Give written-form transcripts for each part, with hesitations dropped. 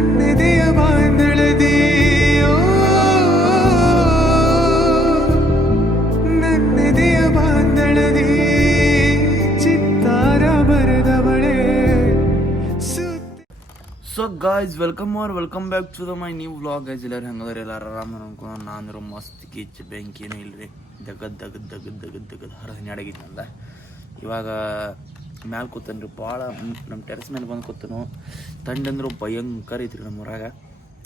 ನನ್ನೆದೆಯ ಬಾಂಧಳದಿ ನನ್ನೆದೆಯ ಬಾಂಧಳದಿ ಚಿತ್ತಾರ ಬರೆದವಳೆ. So guys welcome back to my new vlog. Guys ಎಲ್ಲರೂ ಹೆಂಗದ್ರಿ? ಎಲ್ಲಾರು ಆರಾಮ ಅನ್ಕೊಂಡು ನಾನು ಮಸ್ತ್ ಕಿಚ್ಚ ಬೆಂಕಿ ಏನೂ ಇಲ್ರಿ. ದಗದ್ ಹರಹನ್ನೆರಡಾಗಿತ್ತು ನಂದ. ಇವಾಗ ಮ್ಯಾಲೆ ಕೂತನ್ರಿ, ಭಾಳ ನಮ್ಮ ಟೆರೆಸ್ ಮೇಲೆ ಬಂದು ಕೂತನು. ತಂಡಂದ್ರು ಭಯಂಕರ ಐತ್ರಿ ನಮ್ಮ ಊರಾಗ.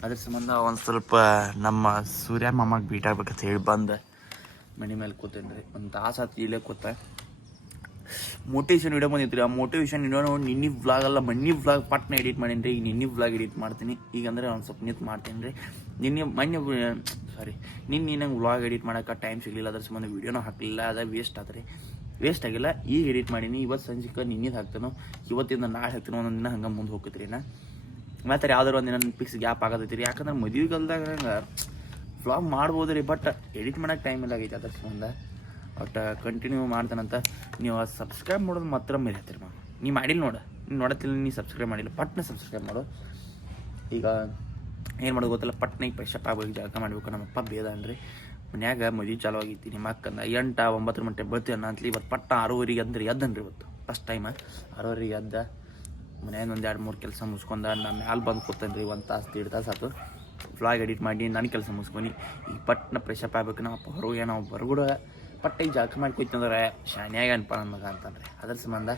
ಅದ್ರ ಸಂಬಂಧ ಒಂದು ಸ್ವಲ್ಪ ನಮ್ಮ ಸೂರ್ಯ ಮಾಮಾಗೆ ಬೀಟ್ ಆಗ್ಬೇಕಂತ ಹೇಳಿ ಬಂದು ಮನೆ ಮೇಲೆ ಕೂತೇನ್ರಿ. ಒಂದು ತಾಸು ಹತ್ತು ಇಲ್ಲೇ ಕೂತ ಮೋಟಿವೇಶನ್ ವಿಡಿಯೋ ಬಂದಿತ್ತು ರೀ. ಆ ಮೋಟಿವೇಶನ್ ವಿಡಿಯೋ ನಿನ್ನೆ ವ್ಲಾಗ್ ಅಲ್ಲ ಮಣ್ಣಿ ವ್ಲಾಗ್ ಪಟ್ನ ಎಡಿಟ್ ಮಾಡೀನಿ ರೀ. ಈಗ ನಿನ್ನೆ ವ್ಲಾಗ್ ಎಡಿಟ್ ಮಾಡ್ತೀನಿ. ಈಗ ಅಂದ್ರೆ ಒಂದು ಸ್ವಲ್ಪ ನಿಂತು ಮಾಡ್ತೀನಿ ರೀ. ನಿನ್ನೆ ನಂಗೆ ವ್ಲಾಗ್ ಎಡಿಟ್ ಮಾಡೋಕೆ ಟೈಮ್ ಸಿಗಲಿಲ್ಲ. ಅದ್ರ ಸಂಬಂಧ ವೀಡಿಯೋನೂ ಹಾಕಲಿಲ್ಲ. ಅದ ವೇಸ್ಟ್ ಆಗಿಲ್ಲ. ಈಗ ಎಡಿಟ್ ಮಾಡೀನಿ. ಇವತ್ತು ಸಂಜೆಗೆ ನಿನ್ನೆದು ಹಾಕ್ತಾನೋ, ಇವತ್ತಿಂದ ನಾಳೆ ಹಾಕ್ತಾನೋ, ಒಂದೊಂದು ದಿನ ಹಂಗೆ ಮುಂದೆ ಹೋಗ್ತೈತ್ರಿ ನಾ. ಮತ್ತು ಯಾವ್ದಾರು ಒಂದು ದಿನ ಫಿಕ್ಸ್ ಗ್ಯಾಪ್ ಆಗತೈತಿ ರೀ. ಯಾಕಂದ್ರೆ ಮದುವೆಗಲ್ದಾಗ ಹಂಗೆ ವ್ಲಾಗ್ ಮಾಡ್ಬೋದು ರೀ, ಬಟ್ ಎಡಿಟ್ ಮಾಡೋಕೆ ಟೈಮ್ ಇಲ್ಲ ಆಗೈತೆ. ಅದ್ರ ಸಂಬಂಧ ಒಟ್ಟು ಕಂಟಿನ್ಯೂ ಮಾಡ್ತಾನಂತ. ನೀವು ಸಬ್ಸ್ಕ್ರೈಬ್ ಮಾಡೋದು ಮಾತ್ರ ಮೇಲೆತ್ತೀರಿ ಮ್ಯಾಮ್. ನೀವು ಮಾಡಿಲ್ಲ ನೀನು ನೋಡತ್ತಿಲ್ಲ, ನೀವು ಸಬ್ಸ್ಕ್ರೈಬ್ ಮಾಡಿಲ್ಲ, ಪಟ್ನ ಸಬ್ಸ್ಕ್ರೈಬ್ ಮಾಡು. ಈಗ ಏನು ಮಾಡೋದು ಗೊತ್ತಿಲ್ಲ, ಪಟ್ನ ಈಗ ಫ್ರೆಶಪ್ ಆಗ್ಬೇಕು, ಜಳಕ ಮಾಡಬೇಕು. ನಮ್ಮಪ್ಪ ಬೇದನ್ರಿ ಮನ್ಯಾಗ ಮದುವೆ ಚಾಲು ಆಗೈತಿ. ನಿಮ್ಮ ಅಕ್ಕಂದ 8-9 ಗಂಟೆ ಬರ್ತೀವಿ ಅಂತಲಿ. ಇವತ್ತು ಪಟ್ಟ 6:30 ಎದ್ದನ್ರಿ. ಇವತ್ತು ಫಸ್ಟ್ ಟೈಮ್ 6:30 ಎದ್ದ ಮನ್ಯಾಗ ಒಂದು 2-3 ಕೆಲಸ ಮುಗಿಸ್ಕೊಂಡ ನಾನು ಮ್ಯಾಲೆ ಬಂದು ಕೂತನ್ರಿ. 1 ತಾಸು 1.5 ತಾಸು ಆಯ್ತು ವ್ಲಾಗ್ ಎಡಿಟ್ ಮಾಡಿ ನನ್ನ ಕೆಲಸ ಮುಗಿಸ್ಕೊಂಡು. ಈಗ ಪಟ್ನ ಫ್ರೆಶಪ್ ಆಗ್ಬೇಕು. ನಮ್ಮಪ್ಪ ಹೊರಗೆ ನಾವು ಹೊರಗೂಡ ಪಟ್ಟ ಈಗ ಜಳಕ ಮಾಡ್ಕೊಯ್ತಂದ್ರೆ ಶಾನ್ಯಾಗ ಅನ್ಪ ನನ್ನ ಮಗ ಅಂತಂದ್ರೆ. ಅದ್ರ ಸಂಬಂಧ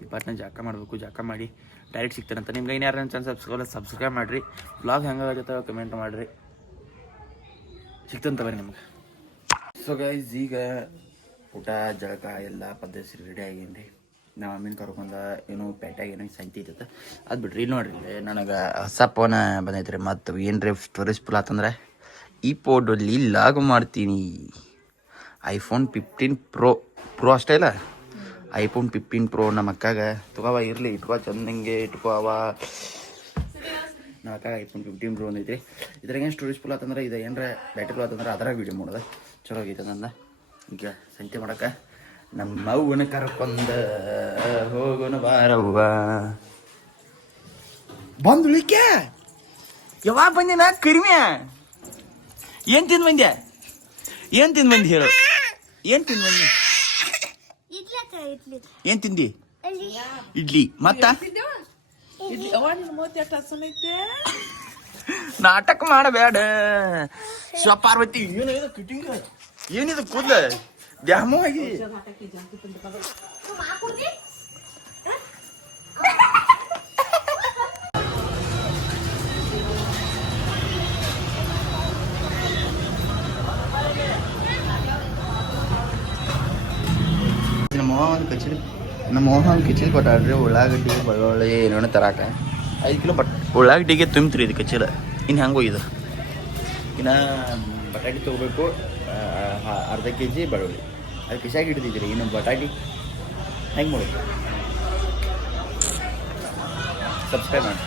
ಈ ಪಟ್ನ ಜಳಕ ಮಾಡಬೇಕು. ಜಳಕ ಮಾಡಿ ಡೈರೆಕ್ಟ್ ಸಿಗ್ತಾರಂತ. ನಿಮ್ಗೆ ಇನ್ಯಾರು ನನ್ನ ಚಾನಲ್ ಸಬ್ಸ್ಕ್ರೈಬ್ ಮಾಡಿರಿ. ವ್ಲಾಗ್ ಹೆಂಗಾಗತ್ತೆ ಕಮೆಂಟ್ ಮಾಡಿರಿ. ಸಿಗ್ತಂತ ಬರ್ರಿ ನಿಮ್ಗೆ. ಸೊ ಗೈಸ್ ಈಗ ಊಟ ಜಳಕ ಎಲ್ಲ ಪದ್ಧತಿ ರೆಡಿ ಆಗೀನಿ ರೀ. ನಮ್ಮ ಅಮ್ಮನ ಕರ್ಕೊಂಡ ಏನೋ ಪೇಟ್ಯಾಗ ಏನೋ ಸಂತಿ ಐತೈತೆ ಅದು ಬಿಡ್ರಿ. ಇಲ್ಲಿ ನೋಡ್ರಿ ನನಗೆ ಹೊಸ ಫೋನ್ ಬಂದೈತೆ ರೀ. ಮತ್ತು ಏನ್ರಿ ಸ್ಟೋರೇಜ್ ಫುಲ್ ಆತಂದ್ರೆ ಈ ಫೋಟೋಲ್ಲಿ ಲಾಗ್ ಮಾಡ್ತೀನಿ. iPhone 15 ಪ್ರೋ ಅಷ್ಟೇ ಇಲ್ಲ, iPhone 15 Pro ನಮ್ಮ ಅಕ್ಕಾಗ ತಗೋವ ಇರಲಿ, ಇಟ್ಕೋ ಚಂದಂಗೆ ಇಟ್ಕೋ. ನಮ್ಮ ಅಕ್ಕಾಗ iPhone 15 Pro ಒಂದೈತಿ. ಇದ್ರಾಗ ಏನು ಸ್ಟೋರೇಜ್ ಫುಲ್ ಆತಂದ್ರೆ ಇದು ಏನರ ಬ್ಯಾಟ್ರಿ ಫುಲ್ ಆತಂದ್ರೆ ಅದ್ರಾಗ ವೀಡಿಯೋ ಮಾಡೋದು ಚಲೋ ಆಗೈತೆ ನನ್ನ. ಈಗ ಸಂತೆ ಮಾಡೋಕೆ ನಮ್ಮ ಮೌನ ಕರ್ಕೊಂಡ ಹೋಗೋಣ ಬಾರವ್ವ. ಬಂದುಳಿಕೆ ಯಾವಾಗ ಬಂದಿನ ಕಡಿಮೆ? ಏನು ತಿಂದು ಬಂದೆ ಹೇಳು? ಏನು ತಿಂದು ಬಂದಿ? ಏನು ತಿಂದಿ? ಇಡ್ಲಿ. ಮತ್ತ ನಾಟಕ ಮಾಡಬೇಡ ಸ್ವಪಾರ್ವತಿ. ಏನಿದು ಕಿಟಿಂಗ್? ಏನಿದು ಕೂದಲ ದ್ಯಾಮೋ ಆಗಿ? ನಮ್ಮ ಮೋಹನ್ ಕಚೇರಿ ಕೊಟ್ಟಾಡ್ರಿ. ಉಳ್ಳಾಗಡ್ಡಿ ಬೆಳ್ಳುಳ್ಳಿ ಏನೇನು ತರಾಕ 5 ಕಿಲೋ ಉಳ್ಳಾಗಡ್ಡಿಗೆ ತುಂಬ್ತೀರಿ ಇದು ಕಚೇರಿ. ಇನ್ನು ಹೆಂಗೆ ಹೋಗಿದ್ದು. ಇನ್ನು ಬಟಾಟಿ ತೊಗೋಬೇಕು, ಅರ್ಧ kg ಬೆಳ್ಳುಳ್ಳಿ. ಅದು ಕಿಶಾಗಿ ಹಿಡಿದಿದ್ರಿ. ಇನ್ನು ಬಟಾಟಿ ಹೆಂಗೆ ಮಾಡೋದು ಸಬ್ಸ್ಕ್ರೈಬ್ ಮಾಡಿ.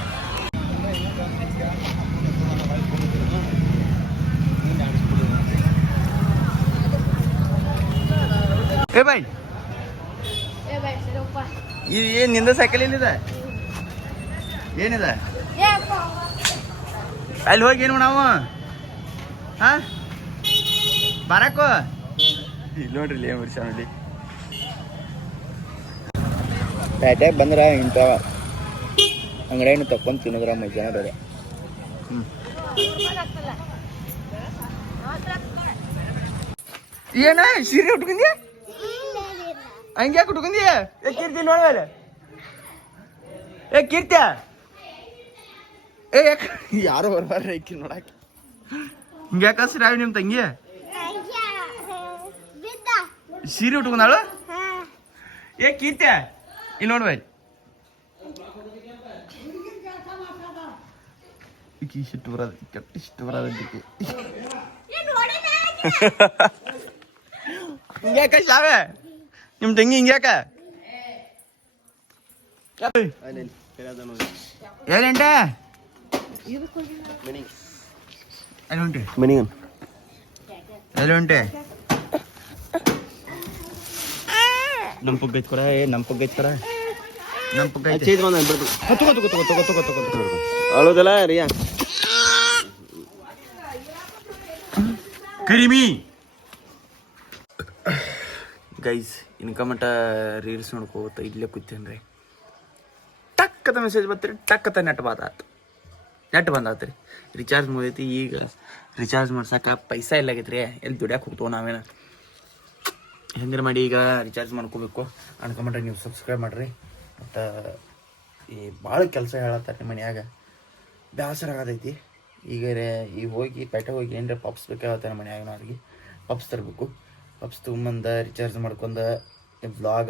ಏ ಬಾಯ್, ಏನು ನಿಂದ ಸೈಕಲ್ ಏನಿದೆ? ಅಲ್ಲಿ ಹೋಗಿ ಏನು ನಾವು ಹಾಂ ಬರಕೋ. ಇಲ್ಲಿ ನೋಡ್ರಿ ಏನು ವರ್ಷ ನೋಡಿ ಪ್ಯಾಟ್ಯಾಗ ಬಂದ್ರೆ ಇಂಥ ಅಂಗಡಿಯನ್ನು ತಕ್ಕೊಂಡು ತಿನ್ನೋದ್ರ ಮಜಾ ಬೇರೆ. ಏನ ಸೀರೆ ಉಟ್ಕೊಂಡಿ? ಹಂಗೆ ಯಾಕೆ ಉಟ್ಕೊಂಡಿ? ಕೀರ್ತಿ ನೋಡಲ್ಲ. ಕೀರ್ತಿಯ ಯಾಕೆ ಯಾರು ಬರ್ಬಾರ್ರಿ ಐಕಿ ನೋಡಕ್ಕೆ. ಹಿಂಗೆ ಯಾಕೆ ರಾವಿ ನಿಮ್ಮ ತಂಗಿ ಸೀರೆ ಉಟ್ಕೊಂಡಾಳು? ಕೀರ್ತಿಯ ಇಲ್ಲಿ ನೋಡ್ಬಾಯ್. ಇಷ್ಟು ಬರೋದು ಕೆಟ್ಟ ಇಷ್ಟು ಬರೋದು ಹಿಂಗ್ಯಾಕ ಶಾವೆ ನಿಮ್ಮ ತಂಗಿ ಹಿಂಗ್ಯಾಕ? ಏನಂಟೆ ಎಲ್ಲಿ ನಮ್ಮ ಪುಗ್ಗೈತ್ ಕೊರ. ನಮ್ಮ ಪಕ್ಕ ಚೇಂಜ್ ಬಂದ ಅಳೋದಲ್ಲ ರಿಯಾ ಕರಿಮಿ ಗೈಸ್ ಇನ್ಕಮಟ ರೀಲ್ಸ್ ನೋಡ್ಕೋತ ಇಲ್ಲೇ ಕೂತೇನ್ರಿ ಟಕ್ಕದ ಮೆಸೇಜ್ ಬರ್ತೀರಿ ಟಕ್ಕದ ನೆಟ್ ಬಂದಾತ್ರಿ ರಿಚಾರ್ಜ್ ಮುಗೈತಿ ಈಗ ರಿಚಾರ್ಜ್ ಮಾಡ್ಸಕ್ಕೆ ಪೈಸಾ ಇಲ್ಲ ಆಗೈತ್ರಿ ಎಲ್ಲಿ ದುಡ್ಯಾಕೆ ಹೋಗ್ತೇವೆ ನಾವೇನ ಹೆಂಗಾರ ಮಾಡಿ ಈಗ ರಿಚಾರ್ಜ್ ಮಾಡ್ಕೋಬೇಕು ಅನ್ಕೊಂಬಿಟ್ರೆ ನೀವು ಸಬ್ಸ್ಕ್ರೈಬ್ ಮಾಡಿರಿ ಮತ್ತು ಈ ಭಾಳ ಕೆಲಸ ಹೇಳತ್ತಾರೆ ನಿಮ್ಮ ಮನ್ಯಾಗ ಬೇಸರ ಆಗತೈತಿ ಈಗ ಹೋಗಿ ಪೇಟೆ ಹೋಗಿ ಏನರ ಪಪ್ಸ್ ಬೇಕಾಗತ್ತೆ ಮನ್ಯಾಗ ಅವ್ರಿಗೆ ಪಪ್ಸ್ ತರಬೇಕು ಪಪ್ಸ್ ತೊಗೊಂಬಂದು ರಿಚಾರ್ಜ್ ಮಾಡ್ಕೊಂಡು ವ್ಲಾಗ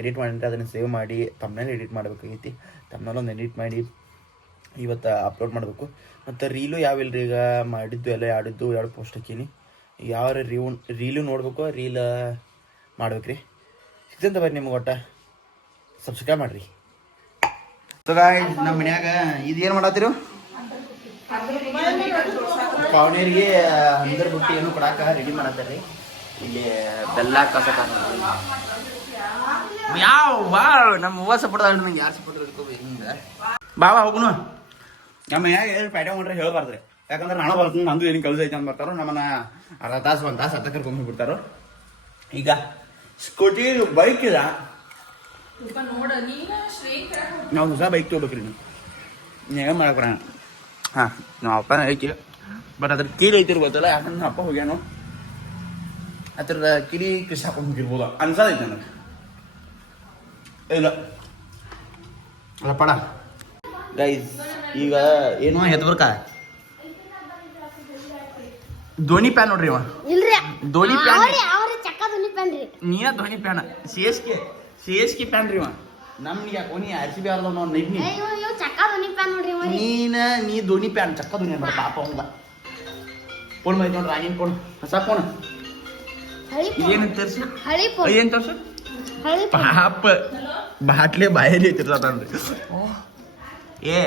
ಎಡಿಟ್ ಮಾಡಿದ್ರೆ ಅದನ್ನು ಸೇವ್ ಮಾಡಿ ತಮ್ಮನೇಲಿ ಎಡಿಟ್ ಮಾಡಬೇಕಾಗೈತಿ ತಮ್ಮನೇಲಿ ಒಂದು ಎಡಿಟ್ ಮಾಡಿ ಇವತ್ತು ಅಪ್ಲೋಡ್ ಮಾಡಬೇಕು ಮತ್ತು ರೀಲು ಯಾವಿಲ್ಲ ರೀ ಈಗ ಮಾಡಿದ್ದು ಎಲ್ಲ ಆಡಿದ್ದು 2 ಪೋಸ್ಟ್ ಹಾಕೀನಿ ಯಾವ ರೀಲು ನೋಡ್ಬೇಕು ರೀಲ್ ಮಾಡ್ಬೇಕ್ರಿ ಸಿಗ್ತಂತ ಬರ್ರಿ ನಿಮ್ಗೆ ಒಟ್ಟು ಸಬ್ಸ್ಕ್ರೈಬ್ ಮಾಡಿರಿ ನಮ್ಮ ಮನ್ಯಾಗ ಇದು ಏನು ಮಾಡತ್ತೀರು ಪಾವನೇರಿಗೆ ಅಂದರ್ ಬುಟ್ಟಿ ಏನು ಕೊಡಾಕ ರೆಡಿ ಮಾಡತ್ತಾರೆ ಇಲ್ಲಿ ಬೆಲ್ಲ ಕಸಕ ಯಾವ ನಮ್ಮ ಹೂವ ಸಪೋರ್ಟ್ ನಂಗೆ ಯಾರು ಸಪೋರ್ಟ್ ಹಿಡ್ಕೋಬೇಕು ಹಿಂಗೆ ಬಾಬಾ ಹೋಗುನು ನಮ್ಮ ಮನ್ಯಾಗ ಪೇಟೆ ಮಾಡ್ರೆ ಹೇಳ್ಬಾರ್ದ್ರಿ ಯಾಕಂದ್ರೆ ನಾನು ಬರ್ತೀನಿ ನಂದು ಏನು ಕೆಲಸ ಐತೆ ಅಂತ ಬರ್ತಾರೋ ನಮ್ಮನ್ನ ಅರ್ಧ ತಾಸು 1 ತಾಸು ಹತ್ತ ಕರ್ಕೊಂಡು ಬಿಡ್ತಾರೋ ಈಗ ಸ್ಕೂಟಿ ಬೈಕ್ ಇಲ್ಲ ನಾವು ಹೊಸ ಬೈಕ್ ತೊಗೋಬೇಕ್ರಿ ನೀವು ಮಾಡಕ್ ಬರೋಣ ಹಾಂ ನಮ್ಮ ಅಪ್ಪನ ಐತಿ ಬಟ್ ಅದ್ರ ಕೀಲಿ ಐತಿರ್ಬೋದಲ್ಲ ಯಾಕಂದ್ರೆ ನಮ್ಮ ಅಪ್ಪ ಹೋಗ್ಯಾನು ಅದ್ರದ ಕಿಡಿ ಕೃಷಿ ಹಾಕೊಂಡು ಹೋಗಿರ್ಬೋದು ಅನ್ಸದೈತೆ ನನಗೆ ಇಲ್ಲ ಅಲ್ಲ ಪಡ ಗೈಸ್ ಈಗ ಏನು ಹೆದ್ಬರ್ಕ ಧೋನಿ ಪ್ಯಾನ್ ನೋಡ್ರಿ ಇವ ಧೋನಿ ಪ್ಯಾನ್ ನೀನ Dhoni fan C S K fan ರೀ ಇವ ನಮ್ಗೆ ಯಾಕೆ ನೀ RCB ಆರ್ದವ್ ನಾವು ನೈಟ್ ನೀ ಧೋನಿ ಪ್ಯಾನ್ ಚಕ್ಕ ಧೋನಿ ಅನ್ಬೇಡ ಪಾಪ ಅವಂಗ ಫೋನ್ ಮಾಡಿ ನೋಡ್ರಿ ರಾಣಿನ್ ಫೋನ್ ಹೊಸ ಫೋನ್ ಇದೇನಂತ ತರ್ಸು ಏನ್ ತರ್ಸು ಪಾಪ ಬಾಟ್ಲೆ ಬಾಯಲ್ಲಿ ಐತಿರ್ತದನ್ರಿ ಏ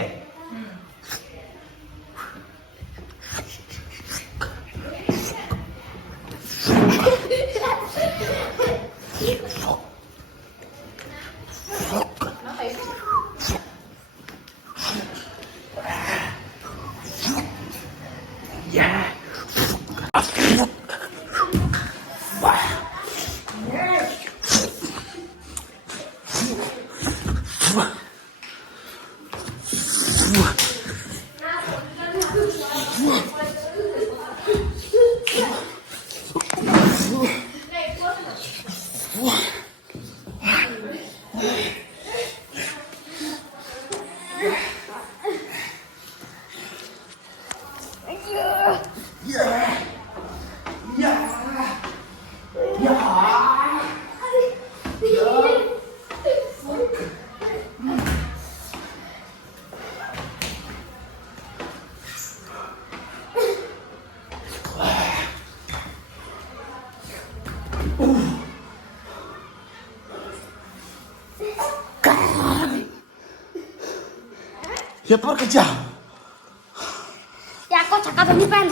Siapa kerja? Ya kok cakap ini pen.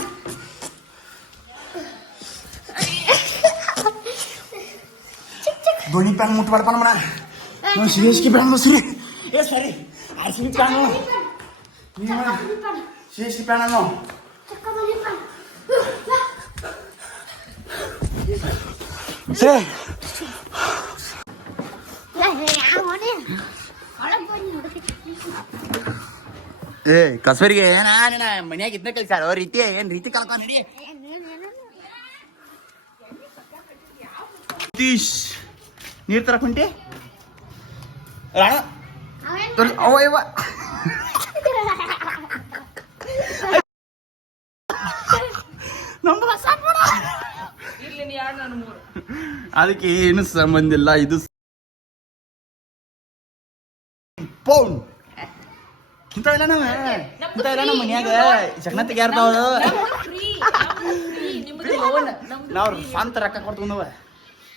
Doni pen mutu pada mana? No serius ki pen masih. Sorry. RCB pen no. Ini mana? Serius ki pen no. Cakap ini pen. Sir. Ya mana? Kalau pun ಏ ಕಸವರಿಗೆ ಏನ ಮನ್ಯಾಗ ಇದನ್ನ ಕಲ್ಸಾರ ರೀತಿ ಏನ್ ರೀತಿ ಕಲ್ಕ ನಡಿ ಸತೀಶ್ ನೀರ್ ತರಕ್ ಹೊಂಟಿ ರಾಣ ಅವಯವ ಅದಕ್ಕೆ ಏನು ಸಂಬಂಧ ಇಲ್ಲ ಇದು ಪೌನ್ ಇಂಥವೆಲ್ಲ ನಮ್ಮ ಮನ್ಯಾಗ ಚಕ್ನತ್ತಿಗೆ ಯಾರ್ದಾವ ನಾವು ಸ್ವಂತ ರೊಕ್ಕ ಕೊಡ್ತಂದವ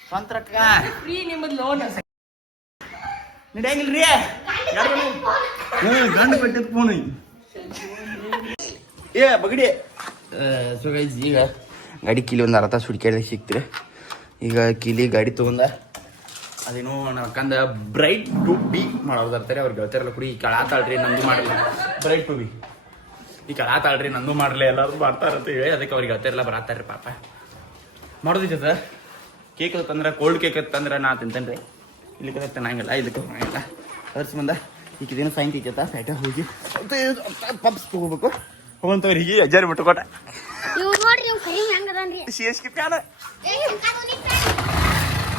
ಸ್ವಂತ ರೊಕ್ಕ ನಡೆಯಂಗಿಲ್ರಿ ಗಂಡು ಕಟ್ಟಿದ ಫೋನ್ ಏ ಬಗಡಿ ಸೊ ಗೈಸ್ ಈಗ ಗಾಡಿ ಕೀಲಿ ಒಂದು ಅರ್ಧ ಸುಡ್ಕ್ಯಾಡ್ದಾಗ ಸಿಕ್ತಿರಿ ಈಗ ಕೀಲಿ ಗಾಡಿ ತೊಗೊಂಡ ಅದೇನೋ ನಾಕಂದ ಬ್ರೈಟ್ ಟು ಬಿ ಮಾಡೋದು ಬರ್ತಾರೆ ಅವ್ರು ಗೆಳತಿಯರೆಲ್ಲ ಕುಡಿ ಈ ಕಳಾತಾಳ್ರಿ ನಂದು ಮಾಡಲಿ ಬ್ರೈಟ್ ಟು ಬಿ ಈ ಕಳಾತಾಳ್ರಿ ನಂದು ಮಾಡಲಿ ಎಲ್ಲರೂ ಮಾಡ್ತಾರಂತ ಹೇಳಿ ಅದಕ್ಕೆ ಅವ್ರಿಗೆ ಗೆಳತಿಯರೆಲ್ಲ ಬರತ್ತಾರ್ರಿ ಪಾಪ ಮಾಡೋದಿರ್ತದ ಕೇಕ್ ತಂದ್ರೆ ಕೋಲ್ಡ್ ಕೇಕ್ ತಂದ್ರೆ ನಾ ತಿಂತೇನೆ ರೀ ಇಲ್ಲಿ ತಿನ್ನಂಗಿಲ್ಲ ಇದಕ್ಕೆ ತಿನ್ನಂಗಿಲ್ಲ ಅದ್ರ ಸಂಬಂಧ ಈಗಿದೇನು ಸಾಯಂಕಾಲ ಐತೈತ ಫ್ಯಾಟ ಹೋಗಿ ಪಪ್ಸ್ ತಗೋಬೇಕು ಹೋಗಂತವ್ರಿ ಹೀಗೆ ಅಜ್ಜಾರಿ ಬಿಟ್ಟುಕೊಟ್ಟ ಇವ್ ನೋಡ್ರಿ ಇವ್ ಕೈ ಹೆಂಗದನ್ರಿ ಸಿ ಎಸ್ ಕೆ ಪ್ಯಾನ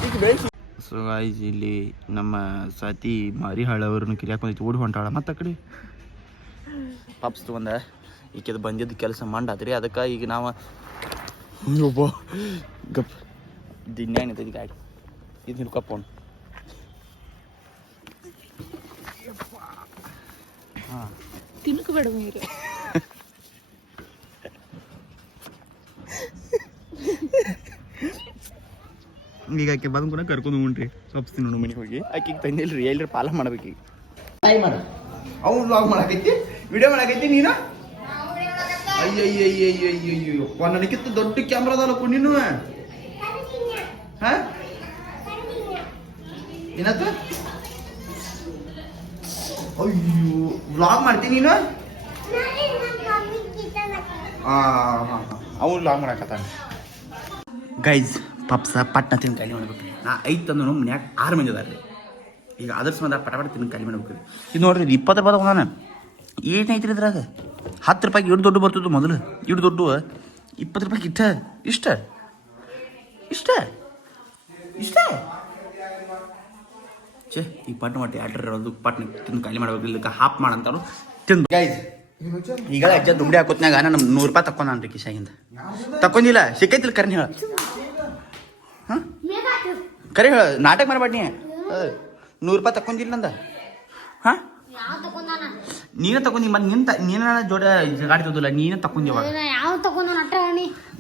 ಈಗ ಬೆಳೆಸಿ ಸೊ ಗಾಯ್ಸ್ ಇಲ್ಲಿ ನಮ್ಮ ಸಾತಿ ಮಾರಿಹಾಳ ಅವ್ರನ್ನ ಕಿರಿಯಾಕ ಬಂದೈತಿ ಓಡಿ ಹೊಂಟಾಳ ಮತ್ತೆ ಆ ಕಡೆ ಪಪ್ಸ್ ತಗೊಂಡ ಈಕೆದು ಬಂದಿದ್ದು ಕೆಲಸ ಮಾಡಾತ್ರಿ ಅದಕ್ಕೆ ಈಗ ನಾವು ಒಬ್ಬ ಗಪ್ ದಿನ್ಯಾನ ಇರ್ತೈತಿ ಗಾಡಿ ಇದು ಹಿಡ್ಕಪ್ಪೋಣ ಹಾಂ ತಿನ್ಕೋಬೇಡ ನೀರು ಈಗ ಆಕೆ ಬಂದು ಕೂಡ ಕರ್ಕೊಂಡು ಉಂಟ್ರಿ ಸೊಪ್ಪು ತಿನ್ನೋಣ ಮನೆಗೆ ಹೋಗಿ ಆಕೆಗೆ ತಂದಿಲ್ರಿ ಎಲ್ಲರ ಪಾಲ ಮಾಡ್ಬೇಕು ಈಗ ಟ್ರೈ ಮಾಡ ಅವ್ನು ವ್ಲಾಗ್ ಮಾಡಾಕೈತಿ ವಿಡಿಯೋ ಮಾಡಾಕೈತಿ ನೀನು ಅಯ್ಯಯ್ಯಯ್ಯಯ್ಯಯ್ಯೋ ನನಗಿಂತ ದೊಡ್ಡ ಕ್ಯಾಮ್ರಾ ಅದಲ್ಲಪ್ಪ ನೀನು ಹಾ ಏನತ್ತ ಅಯ್ಯೋ ವ್ಲಾಗ್ ಮಾಡ್ತೀನಿ ನೀನು ಅವ್ನು ವ್ಲಾಗ್ ಮಾಡಾಕತ್ತಾನ ಗೈಸ್ ಪಪ್ಸ ಪಟ್ನ ತಿಂದು ಖಾಲಿ ಮಾಡ್ಬೇಕು ನಾ 5 ತಂದು ಮನ್ಯಾಗ 6 ಮಂದಿ ಅದಾರ ಈಗ ಅದ್ರ ಸಂಬಂಧ ಪಟ ತಿಂದು ಖಾಲಿ ಮಾಡ್ಬೇಕು ಇದು ನೋಡ್ರಿ 20 ರೂಪಾಯಿ ತಗೊಂಡಾನ ಏನೈತ್ರಿ ಇದ್ರಾಗ 10 ರೂಪಾಯಿಗೆ ಇಷ್ಟು ದೊಡ್ಡ ಬರ್ತಿದ್ದು ಮೊದಲು ಇಷ್ಟು ದೊಡ್ಡ 20 ರೂಪಾಯಿಗೆ ಇಷ್ಟ ಛೇ ಈಗ ಪಟ್ನ ಮಾಡಿ ಆರ್ಡ್ರ್ ಪಟ್ನ ತಿಂದು ಖಾಲಿ ಮಾಡ್ಬೇಕು ಇಲ್ಲಕ್ಕೆ ಹಾಪ್ ಮಾಡಂತಾರು ತಿಂದು ಗೈಸ್ ಈಗ ಅಜ್ಜ ದುಂಬಡಿ ಹಾಕೋತ್ನಾಗ ನಾನು 100 ರೂಪಾಯಿ ತಕೊಂಡ್ರಿ ಕಿಶಾಗಿಂದ ತಕೊಂಡಿಲ್ಲ ಸಿಕ್ಕೈತಿಲ್ಲ ಕರ್ನಿ ಹೇಳ ಹಾಂ ಕರೆ ಹೇಳ ನಾಟಕ ಮಾಡಬೇಡಿ 100 ರೂಪಾಯಿ ತಕೊಂಡಿಲ್ಲ ನಂದ ಹಾಂ ನೀನೇ ತಕೊಂಡಿ ಮತ್ತೆ ನೀನ ಜೋಡ ಗಾಡಿ ತೋದಿಲ್ಲ ನೀನೇ ತಕೊಂಡಿವಾಗ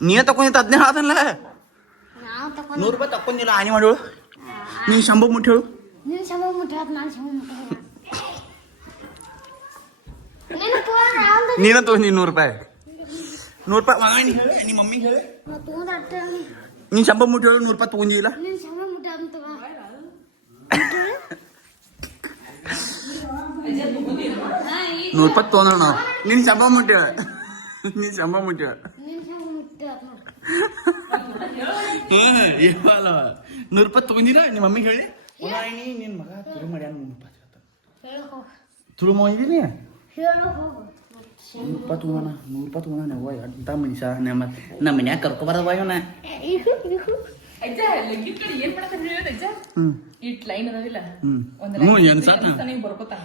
ನೀನೇ ತಕೊಂಡಿದ್ದ 15 ಆದಲ್ಲ 100 ರೂಪಾಯಿ ತಕೊಂಡಿಲ್ಲ ಹಾನಿ ಮಾಡೋಳು ನೀನು ಶಂಭು ಮುಟ್ಟಿ ಹೇಳು ನೀನ ತಗೊಂಡಿ 100 ರೂಪಾಯಿ 100 ರೂಪಾಯಿ ನಿಮ್ಮ ಮಮ್ಮಿ ಹೇಳಿ ನೀನು ಶಂಭ ಮುಟ್ಟಿ ಹೇಳು 100 ರೂಪಾಯಿ ತಗೊಂಡಿಲ್ಲ 100 ರೂಪಾಯಿ ತೊಗೊಂಡ್ರ ನಾವು ನಿನ್ ಶಂಭ ಮುಟ್ಟಿ ನೀನ್ ಶಂಭ ಮುಟ್ಟಿ ಇವಲ್ಲ 100 ರೂಪಾಯಿ ತಗೊಂಡಿಲ್ಲ ನಿಮ್ಮ ಮಮ್ಮಿಗೆ ಹೇಳಿ ನಿನ್ ಮಗ ತುಳು ಮಾಡ್ಯಾನ 100 ರೂಪಾಯಿ ತುಳು ಮಾಡಿದೀನಿ 100 ರೂಪಾಯಿ ತಗೋಣ ಅವ್ವ ಅಂತ ಮನುಷ್ಯ ನಮ್ಮ ಮನ್ಯಾಗ ಕರ್ಕೊಬಾರವ ಇವನ ಅಜ್ಜ ಗಿಫ್ಟ್ ಏನ್ ಮಾಡತಾನ ಹೇಳ ಅಜ್ಜ ಇಟ್ ಲೈನ್ ಅದಾವಿಲ್ಲ ಹ್ಞೂ ತನಸ್ತಾನೆ ಬರ್ಕೋತಾನ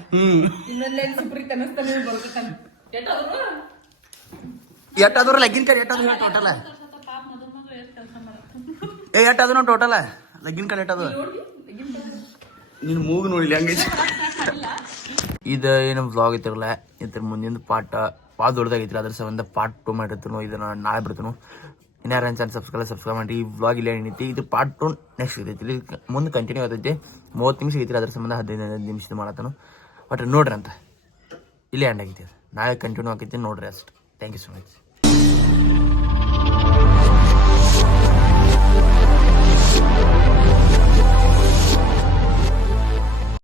ಇನ್ನೊಂದ್ ಲೈನ್ ಸುಪ್ರಿ ತನಸ್ತಾನೆ ಬರ್ಕೋತಾನ ಎಷ್ಟಾದ್ರು ಲಗ್ಗಿನ ಕಡೆ ಎಷ್ಟಾದ್ರು ಟೋಟಲ್ ಎಷ್ಟಾದ್ರು ಟೋಟಲ್ ಲಗ್ಗಿನ ಕಡೆ ಎಷ್ಟಾದ್ರು ನೀನು ಮೂಗು ನೋಡಿಲ್ಲ ಹಂಗೈತಿ ಇದು ಏನು ವ್ಲಾಗ್ ಐತಿರಲ್ಲ ಇದ್ರ ಮುಂದಿನ ಪಾಠ ಭಾಳ ದೊಡ್ಡದಾಗೈತಿಲ್ಲ ಅದ್ರ ಸಂಬಂಧ ಪಾರ್ಟ್ 2 ಮಾಡಿರ್ತೀನೋ ಇದನ್ನ ನಾಳೆ ಬಿಡ್ತೀನೋ ಇನ್ಯಾರು ಚಾನಲ್ ಸಬ್ಸ್ಕ್ರೈಬ್ ಮಾಡಿ ಈ ವ್ಲಾಗ್ ಇಲ್ಲ ಏನೈತಿ ಇದು ಪಾರ್ಟ್ 2 ನೆಕ್ಸ್ಟ್ ಇರ್ತೈತಿ ಮುಂದೆ ಕಂಟಿನ್ಯೂ ಆಗ್ತೈತಿ 30 ನಿಮಿಷ ಐತಿಲ್ಲ ಅದ್ರ ಸಂಬಂಧ 15 ನಿಮಿಷದ ಮಾಡತ್ತಾನು ಬಟ್ ನೋಡ್ರಿ ಅಂತ ಇಲ್ಲೇ ಎಂಡ್ ಆಗೈತಿ ನಾಳೆ ಕಂಟಿನ್ಯೂ ಆಗೈತಿ ನೋಡ್ರಿ ಅಷ್ಟು ಥ್ಯಾಂಕ್ ಯು ಸೊ ಮಚ್